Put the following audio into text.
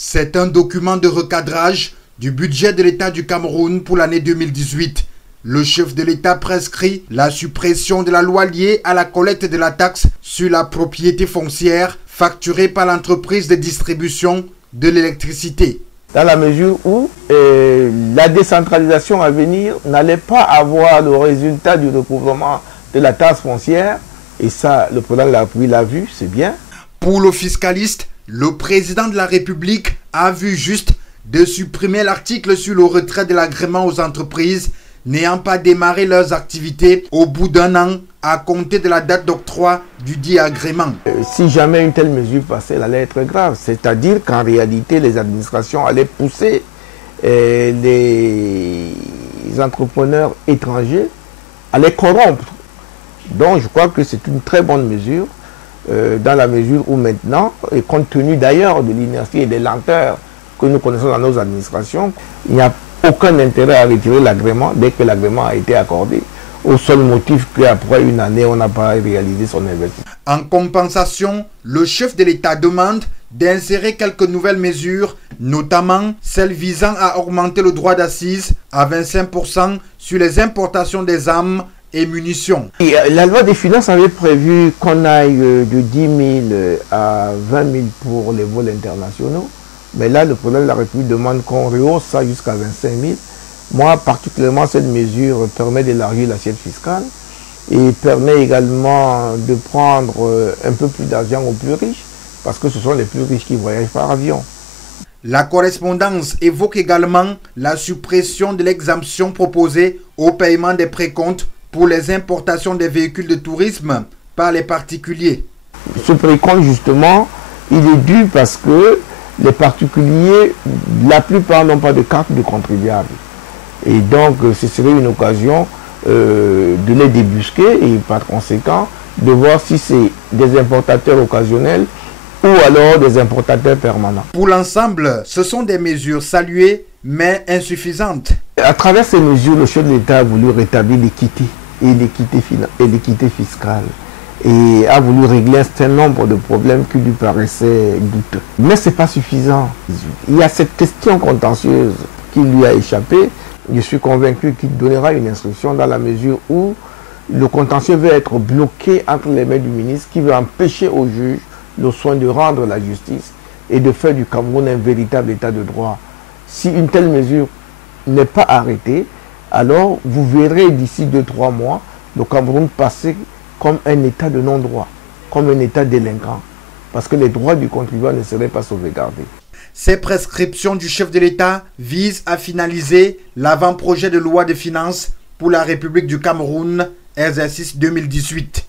C'est un document de recadrage du budget de l'État du Cameroun pour l'année 2018. Le chef de l'État prescrit la suppression de la loi liée à la collecte de la taxe sur la propriété foncière facturée par l'entreprise de distribution de l'électricité. Dans la mesure où la décentralisation à venir n'allait pas avoir le résultat du recouvrement de la taxe foncière, et ça, le président de la République l'a vu, c'est bien. Pour le fiscaliste, le président de la République a vu juste de supprimer l'article sur le retrait de l'agrément aux entreprises n'ayant pas démarré leurs activités au bout d'un an à compter de la date d'octroi du dit agrément. Si jamais une telle mesure passait, elle allait être grave. C'est-à-dire qu'en réalité, les administrations allaient pousser les entrepreneurs étrangers à les corrompre. Donc je crois que c'est une très bonne mesure, dans la mesure où maintenant, et compte tenu d'ailleurs de l'inertie et des lenteurs que nous connaissons dans nos administrations, il n'y a aucun intérêt à retirer l'agrément dès que l'agrément a été accordé, au seul motif qu'après une année, on n'a pas réalisé son investissement. En compensation, le chef de l'État demande d'insérer quelques nouvelles mesures, notamment celles visant à augmenter le droit d'accise à 25% sur les importations des armes et munitions. Et la loi des finances avait prévu qu'on aille de 10 000 à 20 000 pour les vols internationaux. Mais là, le président de la République demande qu'on rehausse ça jusqu'à 25 000. Moi, particulièrement, cette mesure permet d'élargir l'assiette fiscale et permet également de prendre un peu plus d'argent aux plus riches, parce que ce sont les plus riches qui voyagent par avion. La correspondance évoque également la suppression de l'exemption proposée au paiement des précomptes pour les importations des véhicules de tourisme par les particuliers. Ce précompte, justement, il est dû parce que les particuliers, la plupart n'ont pas de carte de contribuable. Et donc, ce serait une occasion de les débusquer et par conséquent, de voir si c'est des importateurs occasionnels ou alors des importateurs permanents. Pour l'ensemble, ce sont des mesures saluées mais insuffisantes. À travers ces mesures, le chef de l'État a voulu rétablir l'équité et l'équité fiscale, et a voulu régler un certain nombre de problèmes qui lui paraissaient douteux. Mais ce n'est pas suffisant. Il y a cette question contentieuse qui lui a échappé. Je suis convaincu qu'il donnera une instruction dans la mesure où le contentieux va être bloqué entre les mains du ministre, qui va empêcher au juge le soin de rendre la justice et de faire du Cameroun un véritable état de droit. Si une telle mesure n'est pas arrêtée, alors vous verrez d'ici 2-3 mois le Cameroun passer comme un état de non-droit, comme un état délinquant, parce que les droits du contribuable ne seraient pas sauvegardés. Ces prescriptions du chef de l'État visent à finaliser l'avant-projet de loi de finances pour la République du Cameroun, exercice 2018.